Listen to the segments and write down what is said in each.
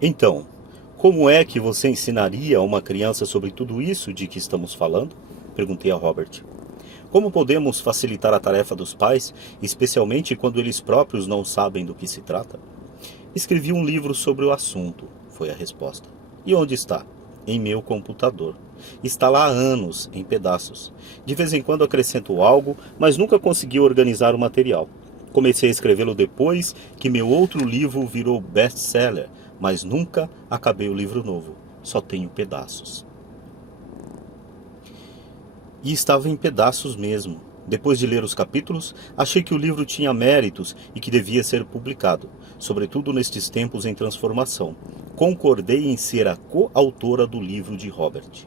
Então, como é que você ensinaria a uma criança sobre tudo isso de que estamos falando? Perguntei a Robert. Como podemos facilitar a tarefa dos pais, especialmente quando eles próprios não sabem do que se trata? Escrevi um livro sobre o assunto, foi a resposta. E onde está? Em meu computador. Está lá há anos, em pedaços. De vez em quando acrescento algo, mas nunca consegui organizar o material. Comecei a escrevê-lo depois que meu outro livro virou best-seller, mas nunca acabei o livro novo. Só tenho pedaços. E estava em pedaços mesmo. Depois de ler os capítulos, achei que o livro tinha méritos e que devia ser publicado, sobretudo nestes tempos em transformação. Concordei em ser a coautora do livro de Robert.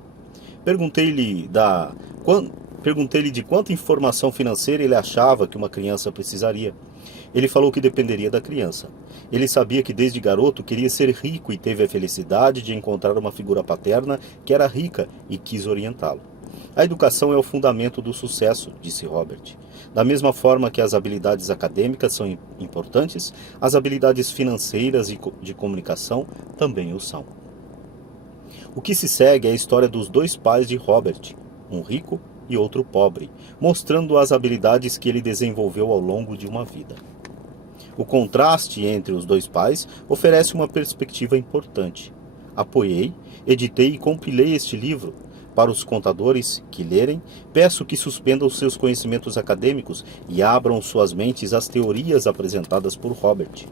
Perguntei-lhe da quan- Perguntei-lhe de quanta informação financeira ele achava que uma criança precisaria. Ele falou que dependeria da criança. Ele sabia que desde garoto queria ser rico e teve a felicidade de encontrar uma figura paterna que era rica e quis orientá-lo. A educação é o fundamento do sucesso, disse Robert. Da mesma forma que as habilidades acadêmicas são importantes, as habilidades financeiras e de comunicação também o são. O que se segue é a história dos dois pais de Robert, um rico e outro pobre, mostrando as habilidades que ele desenvolveu ao longo de uma vida. O contraste entre os dois pais oferece uma perspectiva importante. Apoiei, editei e compilei este livro. Para os contadores que lerem, peço que suspendam seus conhecimentos acadêmicos e abram suas mentes às teorias apresentadas por Robert.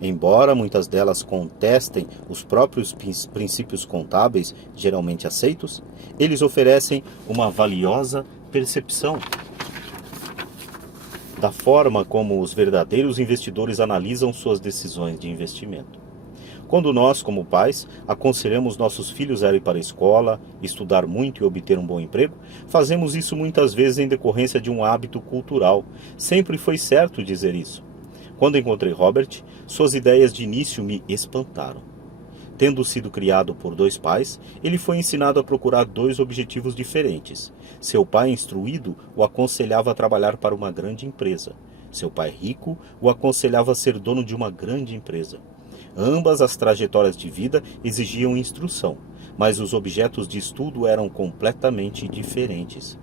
Embora muitas delas contestem os próprios princípios contábeis geralmente aceitos, eles oferecem uma valiosa percepção da forma como os verdadeiros investidores analisam suas decisões de investimento. Quando nós, como pais, aconselhamos nossos filhos a irem para a escola, estudar muito e obter um bom emprego, fazemos isso muitas vezes em decorrência de um hábito cultural. Sempre foi certo dizer isso. Quando encontrei Robert, suas ideias de início me espantaram. Tendo sido criado por dois pais, ele foi ensinado a procurar dois objetivos diferentes. Seu pai instruído o aconselhava a trabalhar para uma grande empresa. Seu pai rico o aconselhava a ser dono de uma grande empresa. Ambas as trajetórias de vida exigiam instrução, mas os objetos de estudo eram completamente diferentes.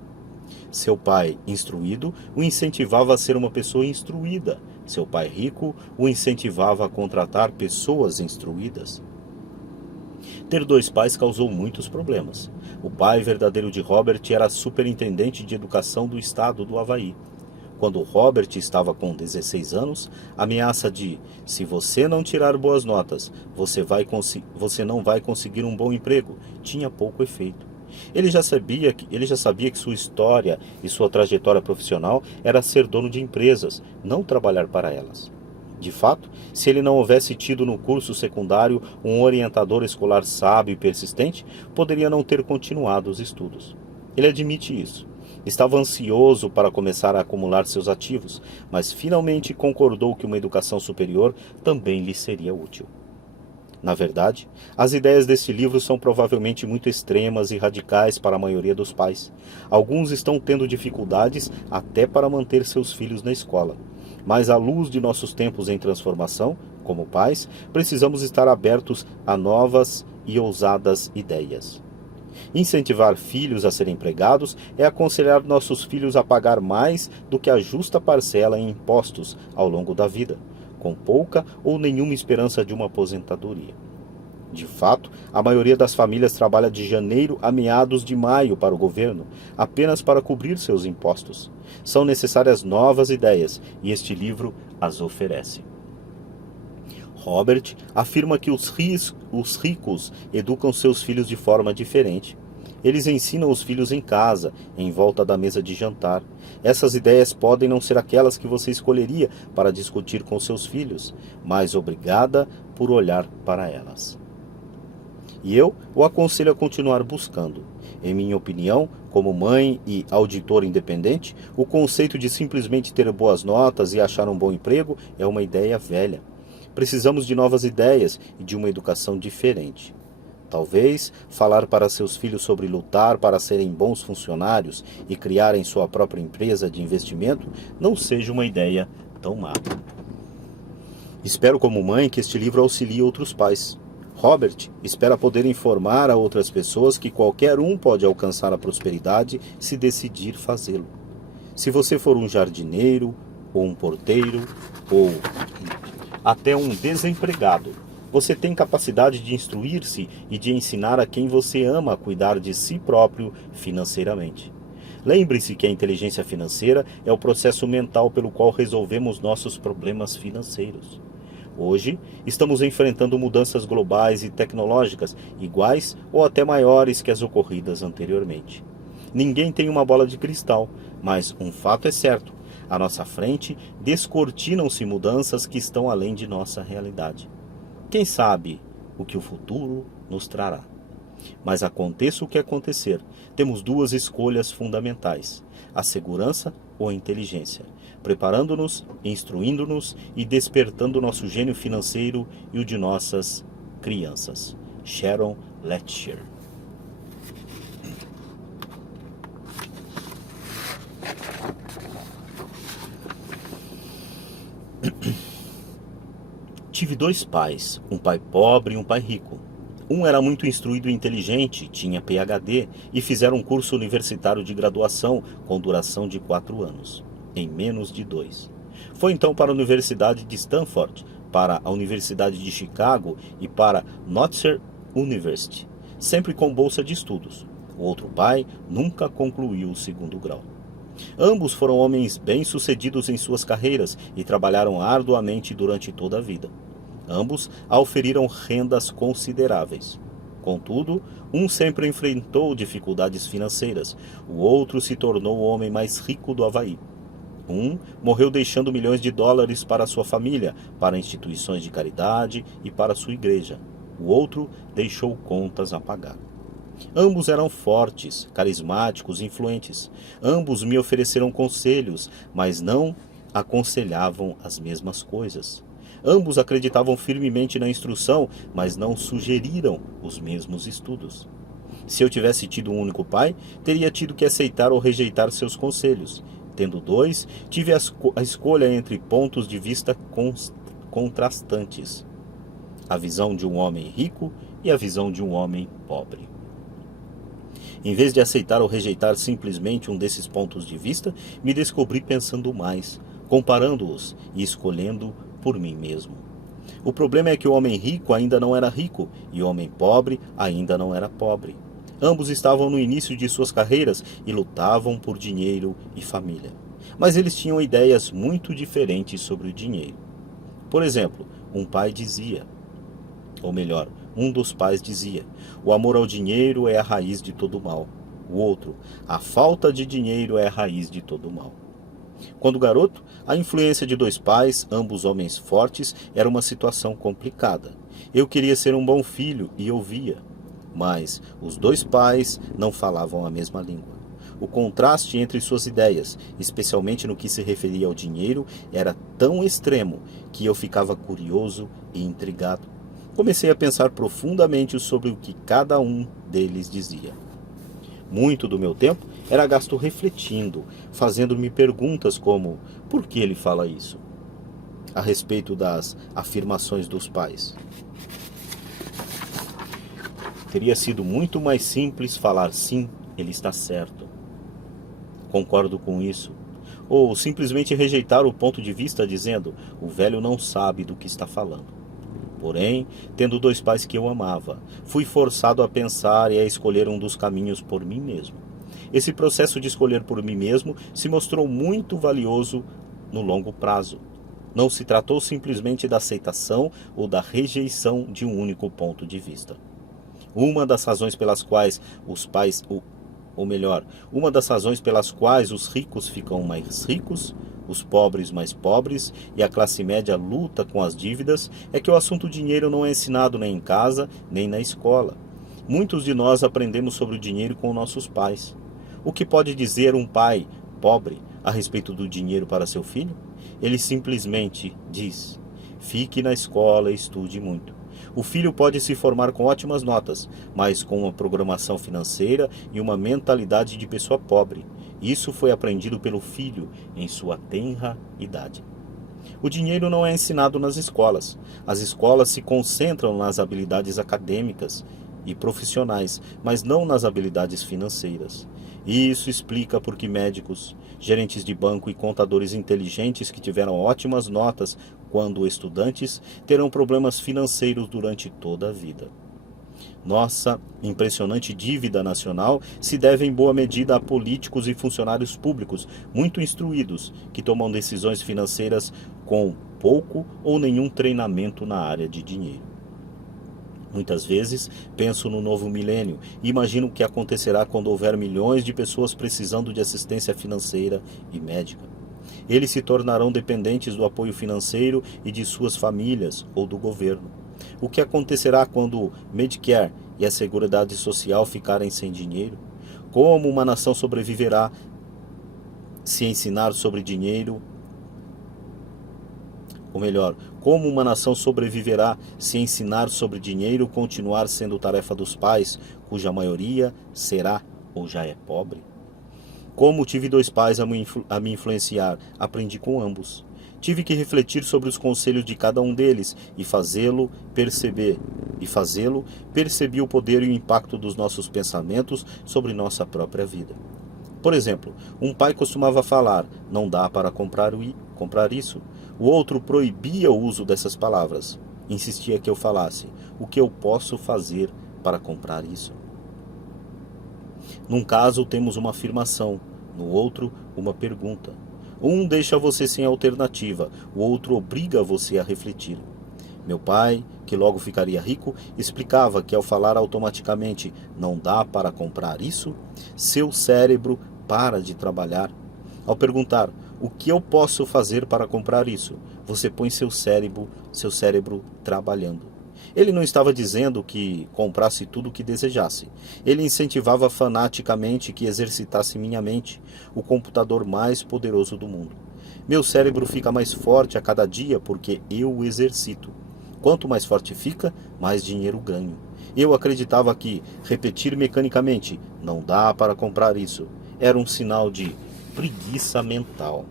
Seu pai, instruído, o incentivava a ser uma pessoa instruída. Seu pai rico o incentivava a contratar pessoas instruídas. Ter dois pais causou muitos problemas. O pai verdadeiro de Robert era superintendente de educação do estado do Havaí. Quando Robert estava com 16 anos, a ameaça de "se você não tirar boas notas, você não vai conseguir um bom emprego" tinha pouco efeito. Ele já sabia que sua história e sua trajetória profissional era ser dono de empresas, não trabalhar para elas. De fato, se ele não houvesse tido no curso secundário um orientador escolar sábio e persistente, poderia não ter continuado os estudos. Ele admite isso. Estava ansioso para começar a acumular seus ativos, mas finalmente concordou que uma educação superior também lhe seria útil. Na verdade, as ideias deste livro são provavelmente muito extremas e radicais para a maioria dos pais. Alguns estão tendo dificuldades até para manter seus filhos na escola. Mas à luz de nossos tempos em transformação, como pais, precisamos estar abertos a novas e ousadas ideias. Incentivar filhos a serem empregados é aconselhar nossos filhos a pagar mais do que a justa parcela em impostos ao longo da vida, com pouca ou nenhuma esperança de uma aposentadoria. De fato, a maioria das famílias trabalha de janeiro a meados de maio para o governo, apenas para cobrir seus impostos. São necessárias novas ideias e este livro as oferece. Robert afirma que os ricos educam seus filhos de forma diferente. Eles ensinam os filhos em casa, em volta da mesa de jantar. Essas ideias podem não ser aquelas que você escolheria para discutir com seus filhos, mas obrigada por olhar para elas. E eu o aconselho a continuar buscando. Em minha opinião, como mãe e auditor independente, o conceito de simplesmente ter boas notas e achar um bom emprego é uma ideia velha. Precisamos de novas ideias e de uma educação diferente. Talvez falar para seus filhos sobre lutar para serem bons funcionários e criarem sua própria empresa de investimento não seja uma ideia tão má. Espero, como mãe, que este livro auxilie outros pais. Robert espera poder informar a outras pessoas que qualquer um pode alcançar a prosperidade se decidir fazê-lo. Se você for um jardineiro, ou um porteiro, ou até um desempregado, você tem capacidade de instruir-se e de ensinar a quem você ama a cuidar de si próprio financeiramente. Lembre-se que a inteligência financeira é o processo mental pelo qual resolvemos nossos problemas financeiros. Hoje, estamos enfrentando mudanças globais e tecnológicas iguais ou até maiores que as ocorridas anteriormente. Ninguém tem uma bola de cristal, mas um fato é certo: à nossa frente descortinam-se mudanças que estão além de nossa realidade. Quem sabe o que o futuro nos trará? Mas aconteça o que acontecer, temos duas escolhas fundamentais: a segurança ou a inteligência, preparando-nos, instruindo-nos e despertando nosso gênio financeiro e o de nossas crianças. Sharon Letcher. Tive dois pais, um pai pobre e um pai rico. Um era muito instruído e inteligente, tinha PhD e fizeram um curso universitário de graduação com duração de 4 anos, em menos de 2. Foi então para a Universidade de Stanford, para a Universidade de Chicago e para Northern University, sempre com bolsa de estudos. O outro pai nunca concluiu o 2º grau. Ambos foram homens bem-sucedidos em suas carreiras e trabalharam arduamente durante toda a vida. Ambos auferiram rendas consideráveis. Contudo, um sempre enfrentou dificuldades financeiras, o outro se tornou o homem mais rico do Havaí. Um morreu deixando milhões de dólares para sua família, para instituições de caridade e para sua igreja. O outro deixou contas a pagar. Ambos eram fortes, carismáticos e influentes. Ambos me ofereceram conselhos, mas não aconselhavam as mesmas coisas. Ambos acreditavam firmemente na instrução, mas não sugeriram os mesmos estudos. Se eu tivesse tido um único pai, teria tido que aceitar ou rejeitar seus conselhos. Tendo dois, tive a escolha entre pontos de vista contrastantes: a visão de um homem rico e a visão de um homem pobre. Em vez de aceitar ou rejeitar simplesmente um desses pontos de vista, me descobri pensando mais, comparando-os e escolhendo por mim mesmo. O problema é que o homem rico ainda não era rico e o homem pobre ainda não era pobre. Ambos estavam no início de suas carreiras e lutavam por dinheiro e família. Mas eles tinham ideias muito diferentes sobre o dinheiro. Por exemplo, um pai dizia, ou melhor, um dos pais dizia: o amor ao dinheiro é a raiz de todo mal. O outro: a falta de dinheiro é a raiz de todo mal. Quando garoto, a influência de dois pais, ambos homens fortes, era uma situação complicada. Eu queria ser um bom filho e ouvia, mas os dois pais não falavam a mesma língua. O contraste entre suas ideias, especialmente no que se referia ao dinheiro, era tão extremo que eu ficava curioso e intrigado. Comecei a pensar profundamente sobre o que cada um deles dizia. Muito do meu tempo era gasto refletindo, fazendo-me perguntas como: por que ele fala isso? A respeito das afirmações dos pais. Teria sido muito mais simples falar: sim, ele está certo. Concordo com isso. Ou simplesmente rejeitar o ponto de vista dizendo: o velho não sabe do que está falando. Porém, tendo dois pais que eu amava, fui forçado a pensar e a escolher um dos caminhos por mim mesmo. Esse processo de escolher por mim mesmo se mostrou muito valioso no longo prazo. Não se tratou simplesmente da aceitação ou da rejeição de um único ponto de vista. Uma das razões pelas quais uma das razões pelas quais os ricos ficam mais ricos, os pobres mais pobres e a classe média luta com as dívidas é que o assunto dinheiro não é ensinado nem em casa, nem na escola. Muitos de nós aprendemos sobre o dinheiro com nossos pais. O que pode dizer um pai pobre a respeito do dinheiro para seu filho? Ele simplesmente diz: fique na escola e estude muito. O filho pode se formar com ótimas notas, mas com uma programação financeira e uma mentalidade de pessoa pobre. Isso foi aprendido pelo filho em sua tenra idade. O dinheiro não é ensinado nas escolas. As escolas se concentram nas habilidades acadêmicas e profissionais, mas não nas habilidades financeiras. E isso explica por que médicos, gerentes de banco e contadores inteligentes que tiveram ótimas notas quando estudantes terão problemas financeiros durante toda a vida. Nossa impressionante dívida nacional se deve em boa medida a políticos e funcionários públicos muito instruídos que tomam decisões financeiras com pouco ou nenhum treinamento na área de dinheiro. Muitas vezes penso no novo milênio e imagino o que acontecerá quando houver milhões de pessoas precisando de assistência financeira e médica. Eles se tornarão dependentes do apoio financeiro e de suas famílias ou do governo. O que acontecerá quando o Medicare e a Seguridade Social ficarem sem dinheiro? Como uma nação sobreviverá se ensinar sobre dinheiro? Ou melhor, como uma nação sobreviverá se ensinar sobre dinheiro continuar sendo tarefa dos pais, cuja maioria será ou já é pobre? Como tive dois pais a me influenciar, aprendi com ambos. Tive que refletir sobre os conselhos de cada um deles e percebi o poder e o impacto dos nossos pensamentos sobre nossa própria vida. Por exemplo, um pai costumava falar: não dá para comprar isso. O outro proibia o uso dessas palavras. Insistia que eu falasse: o que eu posso fazer para comprar isso? Num caso, temos uma afirmação, no outro, uma pergunta. Um deixa você sem alternativa, o outro obriga você a refletir. Meu pai, que logo ficaria rico, explicava que ao falar automaticamente "não dá para comprar isso", seu cérebro para de trabalhar. Ao perguntar "o que eu posso fazer para comprar isso?", você põe seu cérebro trabalhando. Ele não estava dizendo que comprasse tudo o que desejasse. Ele incentivava fanaticamente que exercitasse minha mente, o computador mais poderoso do mundo. Meu cérebro fica mais forte a cada dia porque eu o exercito. Quanto mais forte fica, mais dinheiro ganho. Eu acreditava que repetir mecanicamente "não dá para comprar isso" era um sinal de preguiça mental.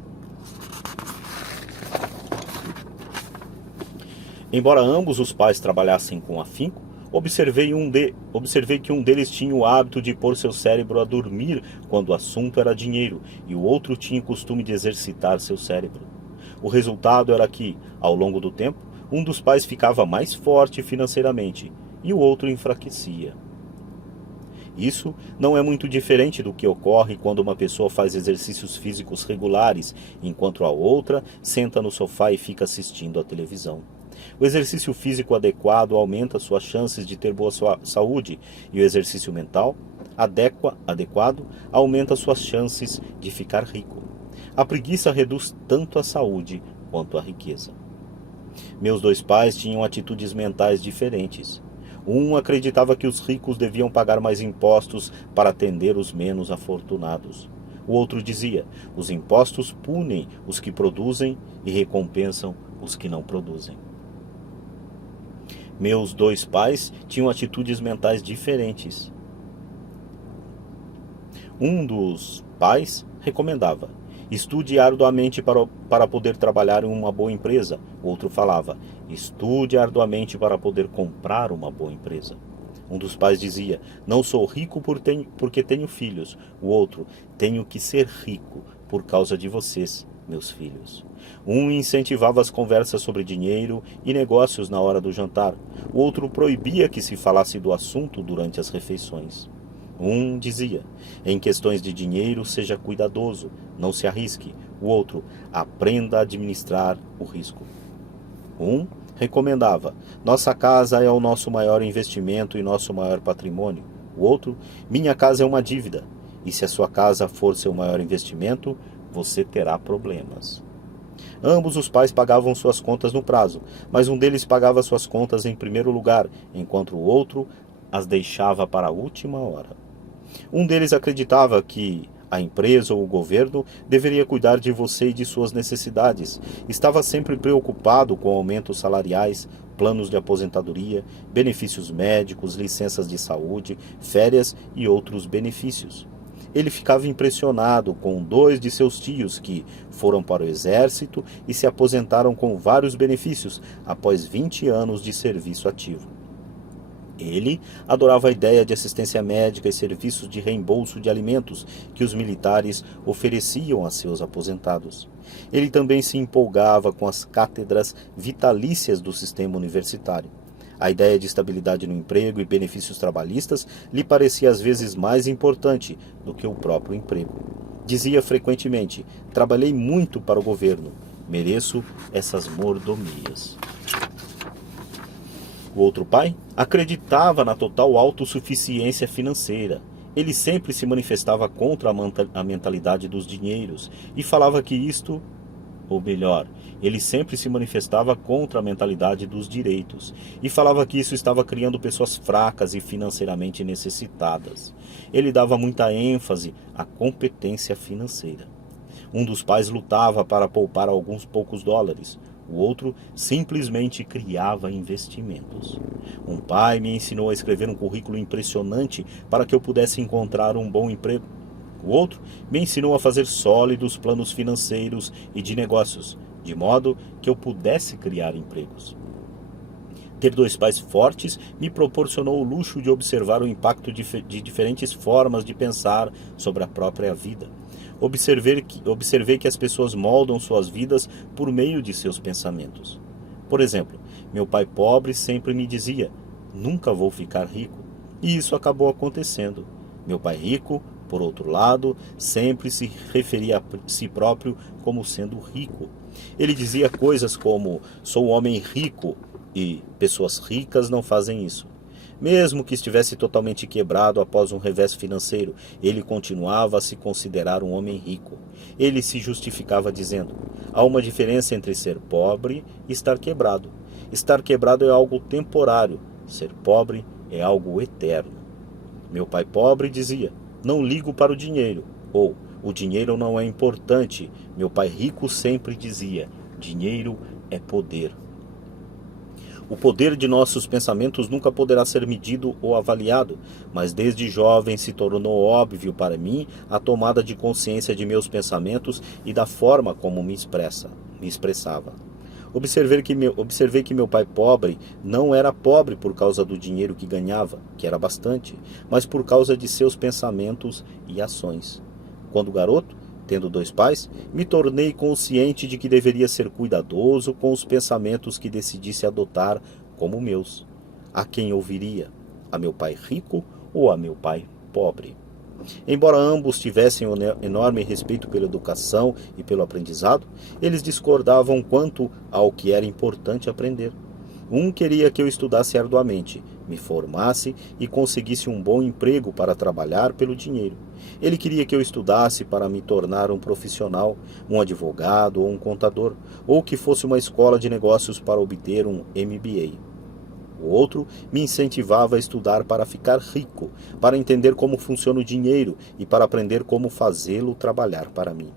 Embora ambos os pais trabalhassem com afinco, observei que um deles tinha o hábito de pôr seu cérebro a dormir quando o assunto era dinheiro, e o outro tinha o costume de exercitar seu cérebro. O resultado era que, ao longo do tempo, um dos pais ficava mais forte financeiramente e o outro enfraquecia. Isso não é muito diferente do que ocorre quando uma pessoa faz exercícios físicos regulares, enquanto a outra senta no sofá e fica assistindo à televisão. O exercício físico adequado aumenta suas chances de ter boa saúde, e o exercício mental adequado aumenta suas chances de ficar rico. A preguiça reduz tanto a saúde quanto a riqueza. Meus dois pais tinham atitudes mentais diferentes. Um acreditava que os ricos deviam pagar mais impostos para atender os menos afortunados. O outro dizia: os impostos punem os que produzem e recompensam os que não produzem. Meus dois pais tinham atitudes mentais diferentes. Um dos pais recomendava: estude arduamente para poder trabalhar em uma boa empresa. O outro falava: estude arduamente para poder comprar uma boa empresa. Um dos pais dizia: não sou rico porque tenho filhos. O outro: tenho que ser rico por causa de vocês, meus filhos. Um incentivava as conversas sobre dinheiro e negócios na hora do jantar. O outro proibia que se falasse do assunto durante as refeições. Um dizia: em questões de dinheiro, seja cuidadoso, não se arrisque. O outro: aprenda a administrar o risco. Um recomendava: nossa casa é o nosso maior investimento e nosso maior patrimônio. O outro: minha casa é uma dívida, e se a sua casa for seu maior investimento, você terá problemas. Ambos os pais pagavam suas contas no prazo, mas um deles pagava suas contas em primeiro lugar, enquanto o outro as deixava para a última hora. Um deles acreditava que a empresa ou o governo deveria cuidar de você e de suas necessidades. Estava sempre preocupado com aumentos salariais, planos de aposentadoria, benefícios médicos, licenças de saúde, férias e outros benefícios. Ele ficava impressionado com dois de seus tios que foram para o exército e se aposentaram com vários benefícios após 20 anos de serviço ativo. Ele adorava a ideia de assistência médica e serviços de reembolso de alimentos que os militares ofereciam a seus aposentados. Ele também se empolgava com as cátedras vitalícias do sistema universitário. A ideia de estabilidade no emprego e benefícios trabalhistas lhe parecia às vezes mais importante do que o próprio emprego. Dizia frequentemente: "Trabalhei muito para o governo, mereço essas mordomias." O outro pai acreditava na total autossuficiência financeira. Ele sempre se manifestava contra a mentalidade dos dinheiros e falava que isto, ou melhor, ele sempre se manifestava contra a mentalidade dos direitos e falava que isso estava criando pessoas fracas e financeiramente necessitadas. Ele dava muita ênfase à competência financeira. Um dos pais lutava para poupar alguns poucos dólares. O outro simplesmente criava investimentos. Um pai me ensinou a escrever um currículo impressionante para que eu pudesse encontrar um bom emprego. O outro me ensinou a fazer sólidos planos financeiros e de negócios, de modo que eu pudesse criar empregos. Ter dois pais fortes me proporcionou o luxo de observar o impacto de diferentes formas de pensar sobre a própria vida. Observei que as pessoas moldam suas vidas por meio de seus pensamentos. Por exemplo, meu pai pobre sempre me dizia: "Nunca vou ficar rico." E isso acabou acontecendo. Meu pai rico, por outro lado, sempre se referia a si próprio como sendo rico. Ele dizia coisas como: "Sou um homem rico" e "pessoas ricas não fazem isso." Mesmo que estivesse totalmente quebrado após um revés financeiro, ele continuava a se considerar um homem rico. Ele se justificava dizendo: "Há uma diferença entre ser pobre e estar quebrado. Estar quebrado é algo temporário, ser pobre é algo eterno." Meu pai pobre dizia: "Não ligo para o dinheiro." Ou: "O dinheiro não é importante." Meu pai rico sempre dizia: "Dinheiro é poder." O poder de nossos pensamentos nunca poderá ser medido ou avaliado, mas desde jovem se tornou óbvio para mim a tomada de consciência de meus pensamentos e da forma como me expressava. Observei que meu pai pobre não era pobre por causa do dinheiro que ganhava, que era bastante, mas por causa de seus pensamentos e ações. Quando garoto, tendo dois pais, me tornei consciente de que deveria ser cuidadoso com os pensamentos que decidisse adotar como meus. A quem ouviria? A meu pai rico ou a meu pai pobre? Embora ambos tivessem um enorme respeito pela educação e pelo aprendizado, eles discordavam quanto ao que era importante aprender. Um queria que eu estudasse arduamente, me formasse e conseguisse um bom emprego para trabalhar pelo dinheiro. Ele queria que eu estudasse para me tornar um profissional, um advogado ou um contador, ou que fosse uma escola de negócios para obter um MBA. O outro me incentivava a estudar para ficar rico, para entender como funciona o dinheiro e para aprender como fazê-lo trabalhar para mim.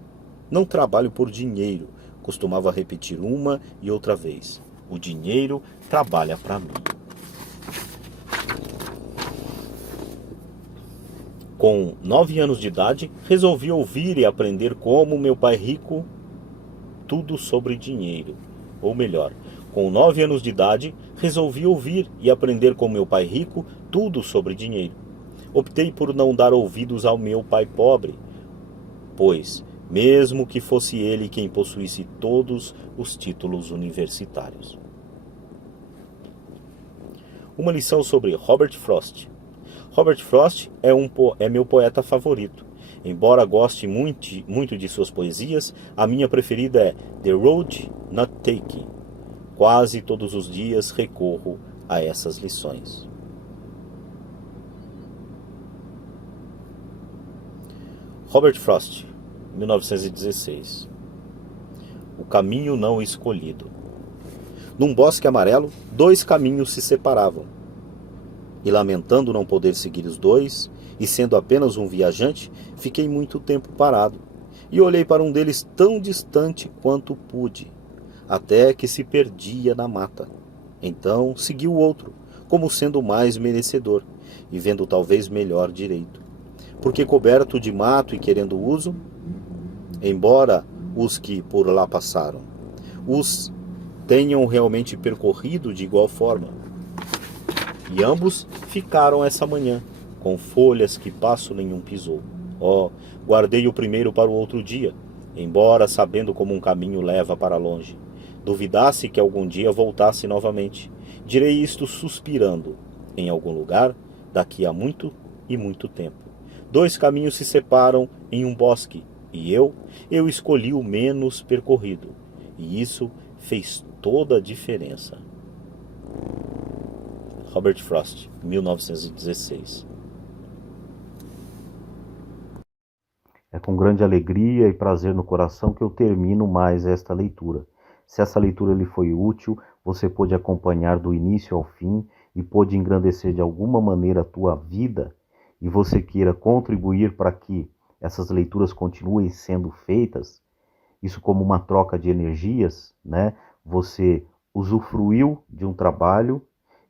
"Não trabalho por dinheiro", costumava repetir uma e outra vez. "O dinheiro trabalha para mim." Com 9 anos de idade, resolvi ouvir e aprender como meu pai rico tudo sobre dinheiro. Ou melhor, com 9 anos de idade, resolvi ouvir e aprender com meu pai rico tudo sobre dinheiro. Optei por não dar ouvidos ao meu pai pobre, pois, mesmo que fosse ele quem possuísse todos os títulos universitários. Uma lição sobre Robert Frost. Robert Frost é meu poeta favorito. Embora goste muito de suas poesias, a minha preferida é The Road Not Taken. Quase todos os dias recorro a essas lições. Robert Frost, 1916. O caminho não escolhido. Num bosque amarelo, 2 caminhos se separavam. E lamentando não poder seguir os dois, e sendo apenas um viajante, fiquei muito tempo parado, e olhei para um deles tão distante quanto pude, até que se perdia na mata. Então segui o outro, como sendo mais merecedor, e vendo talvez melhor direito. porque coberto de mato e querendo uso, embora os que por lá passaram os tenham realmente percorrido de igual forma. E ambos ficaram essa manhã, com folhas que passo nenhum pisou. Guardei o primeiro para o outro dia, embora sabendo como um caminho leva para longe. Duvidasse que algum dia voltasse novamente. Direi isto suspirando, em algum lugar, daqui a muito e muito tempo. Dois caminhos se separam em um bosque, e eu escolhi o menos percorrido. E isso fez toda a diferença. Robert Frost, 1916. É com grande alegria e prazer no coração que eu termino mais esta leitura. Se essa leitura lhe foi útil, você pôde acompanhar do início ao fim e pôde engrandecer de alguma maneira a tua vida, e você queira contribuir para que essas leituras continuem sendo feitas, isso como uma troca de energias, né? Você usufruiu de um trabalho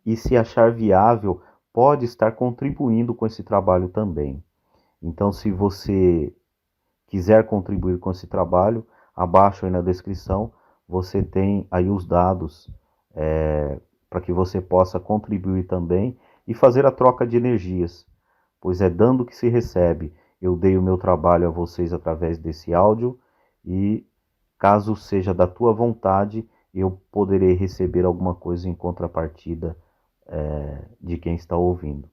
e, se achar viável, pode estar contribuindo com esse trabalho também. Então, se você quiser contribuir com esse trabalho, abaixo aí na descrição você tem aí os dados para que você possa contribuir também e fazer a troca de energias, pois é dando que se recebe. Eu dei o meu trabalho a vocês através desse áudio e, caso seja da tua vontade, eu poderei receber alguma coisa em contrapartida de quem está ouvindo.